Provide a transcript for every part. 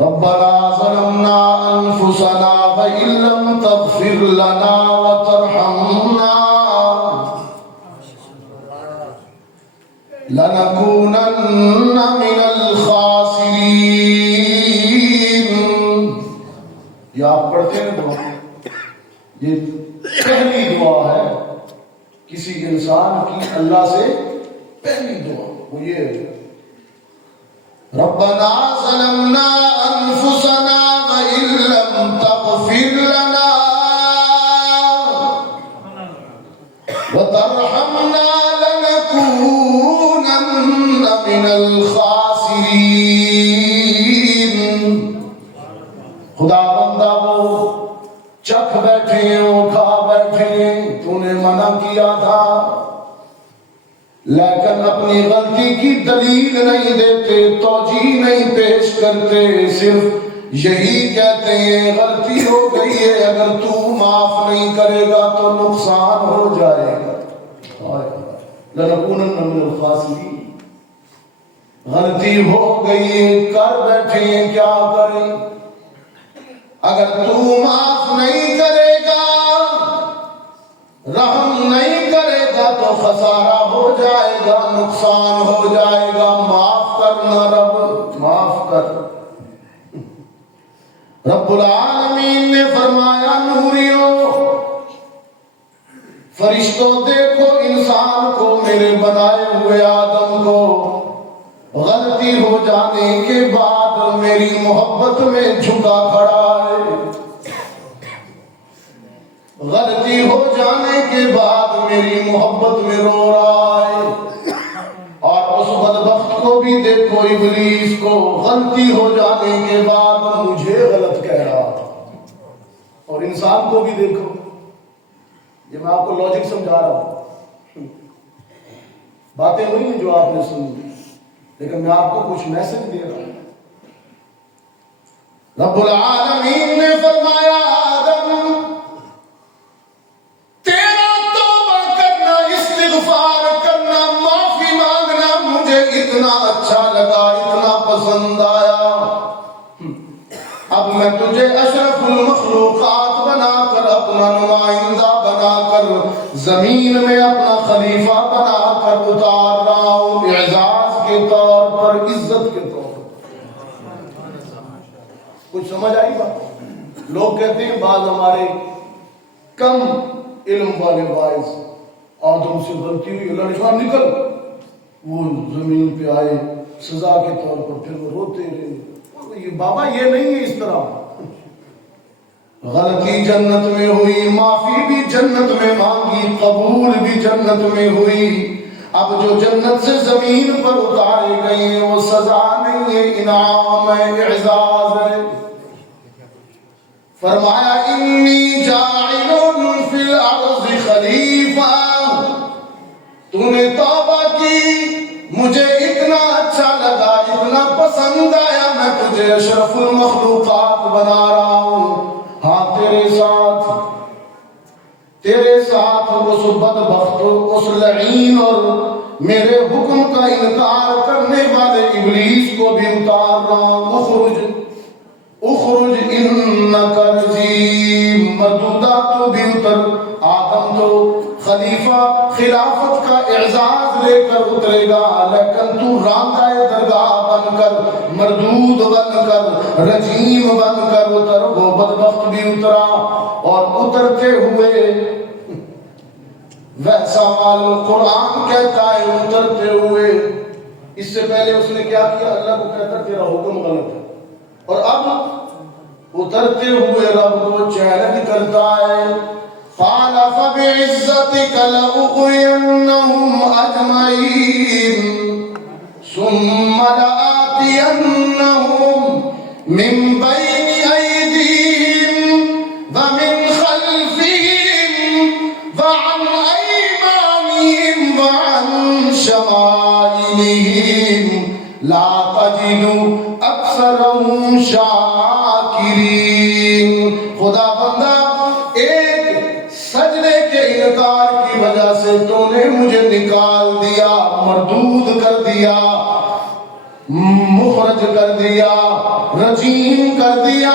ربنا ظلمنا انفسنا وان لم تغفر لنا وترحمنا لنكونن من الخاسرین. یہ آپ پڑھتے ہیں دعا، یہ پہلی دعا ہے کسی انسان کی اللہ سے پہلی دعا وہ یہ ہے ربنا ظلمنا انفسنا وان لم تغفر لنا وترحمنا لنكونن من الخاسرین. خدا بندہ وہ چکھ بیٹھے ہو کھا بیٹھے، تو نے منع کیا تھا لیکن اپنی غلطی کی دلیل نہیں دیتے، توجیہ نہیں پیش کرتے، صرف یہی کہتے ہیں غلطی ہو گئی ہے، اگر تو معاف نہیں کرے گا تو نقصان ہو جائے گا. لنکونن من الخاسرین. غلطی ہو گئی کر بیٹھے ہیں، کیا کریں؟ اگر تو معاف نہیں کرے گا، رحم نہیں کرے گا تو خسارہ ہو جائے گا، نقصان ہو جائے گا. معاف کرنا رب، معاف کر. رب العالمین نے فرمایا نوریو فرشتوں دیکھو انسان کو، میرے بنائے ہوئے آدم کو غلطی ہو جانے کے بعد میری محبت میں جھکا کھڑا ہے، غلطی ہو جانے کے بعد میری محبت میں رو رہا ہے. اور اس بدبخت کو بھی دیکھو ابلیس کو، غلطی ہو جانے کے بعد مجھے غلط کہہ رہا تھا. اور انسان کو بھی دیکھو، یہ میں آپ کو لاجک سمجھا رہا ہوں، باتیں ہوئی ہیں جو آپ نے سنی، لیکن میں آپ کو کچھ میسج دے رہا ہوں. رب العالمین نے فرمایا آدم تیرا توبہ کرنا، استغفار کرنا، معافی مانگنا مجھے اتنا اچھا لگا، اتنا پسند آیا، اب میں تجھے اشرف المخلوقات بنا کر، اپنا نمائندہ بنا کر، زمین میں اپنا خلیفہ بنا کر اتار رہا ہوں، اعزاز کے طور پر، عزت کے طور پر. کچھ سمجھ آئی بات؟ لوگ کہتے ہیں بعض ہمارے کم علم والے باعث آدم سے غلطی ہوئی، اللہ نے کہا نکل، وہ زمین پہ آئے سزا کے طور پر، پھر وہ روتے رہے. بابا یہ نہیں ہے اس طرح. غلطی جنت میں ہوئی، معافی بھی جنت میں مانگی، قبول بھی جنت میں ہوئی. اب جو جنت سے زمین پر اتارے گئے ہیں وہ سزا نہیں ہے، انعام ہے، اعزاز ہے. فرمایا انی جاعل فی الارض خلیفہ. تو نے توبہ کی، مجھے اتنا اچھا لگا، اتنا پسند آیا، میں تجھے اشرف المخلوقات بنا رہا ہوں. ہاں تیرے ساتھ اس بدبخت، اس لعین اور میرے حکم کا انکار کرنے والے ابلیس کو بھی اتار رہا ہوں. اخرج انک رجیم. مردودات تو بھی اتر. آدم تو خلیفہ خلافت کا اعزاز لے کر اترے گا، لیکن تو راندہ درگاہ بن کر، مردود بن کر، رجیم بن کر اتر. وہ بدبخت بھی اترا، اور اترتے ہوئے ویسا معلوم قرآن کہتا ہے اترتے ہوئے، اس سے پہلے اس نے کیا کیا؟ اللہ کو کہتا تیرا حکم غلط ہے. اور اب اترتے ہوئے رب کو چیلنج کرتا ہے. قال فبعزتك لأغوينهم أجمعين ثم لآتينهم من بين أيديهم ومن خلفهم وعن أيمانهم وعن شمائلهم لا تجد أكثرهم شاكرين. خدا بندہ ایک سجدے کے انکار کی وجہ سے تو نے مجھے نکال دیا، مردود کر دیا، مخرج کر دیا، رجیم کر دیا،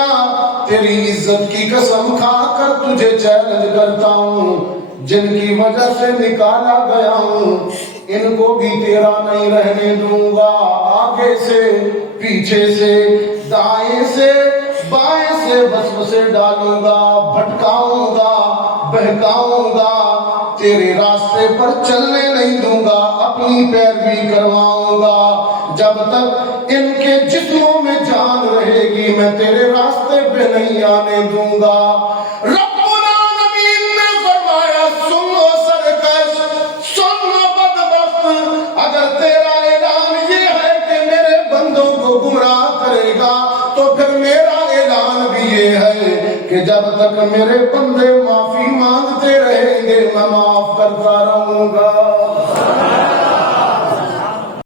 تیری عزت کی قسم کھا کر تجھے چیلنج کرتا ہوں، جن کی وجہ سے نکالا گیا ہوں ان کو بھی تیرا نہیں رہنے دوں گا، آگے سے پیچھے سے دائیں سے بائیں سے وسوسے ڈالوں گا، بھٹکاؤں گا، بہکاؤں گا، تیرے راستے پر چلنے نہیں دوں گا، اپنی پیروی کرواؤں گا، جب تک ان کے جسموں میں جان رہے گی میں تیرے راستے پہ نہیں آنے دوں گا۔ رب العالمین نے فرمایا سنو سرکش، سنو بدبخت، اگر تیرا اعلان یہ ہے کہ میرے بندوں کو گمراہ کرے گا تو پھر میرا اعلان بھی یہ ہے کہ جب تک میرے بندے معافی مانگتے رہیں گے میں معاف کرتا رہوں گا۔